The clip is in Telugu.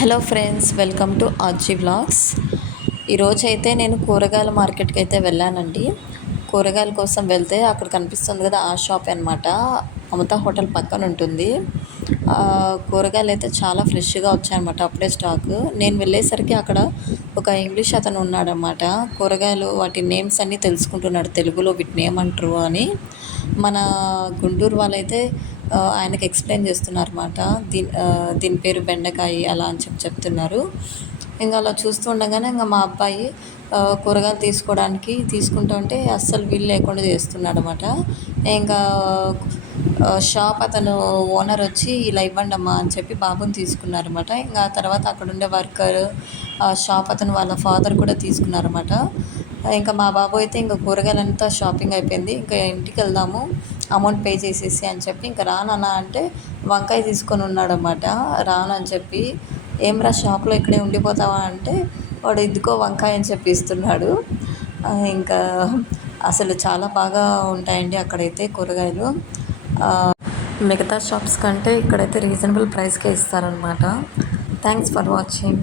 Hello friends, welcome to RG vlogs. ఈరోజైతే నేను కూరగాయల మార్కెట్కి అయితే వెళ్ళానండి. కూరగాయల కోసం వెళ్తే అక్కడ కనిపిస్తుంది కదా, ఆ షాప్ అనమాట. మమతా హోటల్ పక్కన ఉంటుంది. కూరగాయలు అయితే చాలా ఫ్రెష్గా వచ్చాయన్నమాట, అప్పుడే స్టాక్. నేను వెళ్ళేసరికి అక్కడ ఒక ఇంగ్లీష్ అతను ఉన్నాడనమాట. కూరగాయలు వాటి నేమ్స్ అన్నీ తెలుసుకుంటున్నాడు, తెలుగులో వీటిని ఏమంటారు అని. మన గుంటూరు వాళ్ళైతే ఆయనకి ఎక్స్ప్లెయిన్ చేస్తున్నారన్నమాట. దీని పేరు బెండకాయ అలా అని చెప్తున్నారు. ఇంకా అలా చూస్తూ ఉండగానే ఇంకా మా అబ్బాయి కూరగాయలు తీసుకుంటూ ఉంటే అస్సలు వీలు లేకుండా చేస్తున్నాడు అనమాట. ఇంకా షాప్ అతను ఓనర్ వచ్చి ఇలా ఇవ్వండి అమ్మా అని చెప్పి బాబుని తీసుకున్నారన్నమాట. ఇంకా తర్వాత అక్కడ ఉండే వర్కర్, షాప్ అతను వాళ్ళ ఫాదర్ కూడా తీసుకున్నారన్నమాట. ఇంకా మా బాబు అయితే ఇంకా కూరగాయలంతా షాపింగ్ అయిపోయింది, ఇంకా ఇంటికి వెళ్దాము అమౌంట్ పే చేసేసి అని చెప్పి ఇంకా రానన్నా అంటే వంకాయ తీసుకొని ఉన్నాడన్నమాట. రానని చెప్పి ఏమ్రా షాప్లో ఇక్కడే ఉండిపోతావా అంటే వాడు ఇదిగో వంకాయ అని చెప్పి ఇస్తున్నాడు. ఇంకా అసలు చాలా బాగా ఉంటాయండి అక్కడైతే కూరగాయలు. మిగతా షాప్స్ కంటే ఇక్కడైతే రీజనబుల్ ప్రైస్కే ఇస్తారనమాట. Thanks for watching.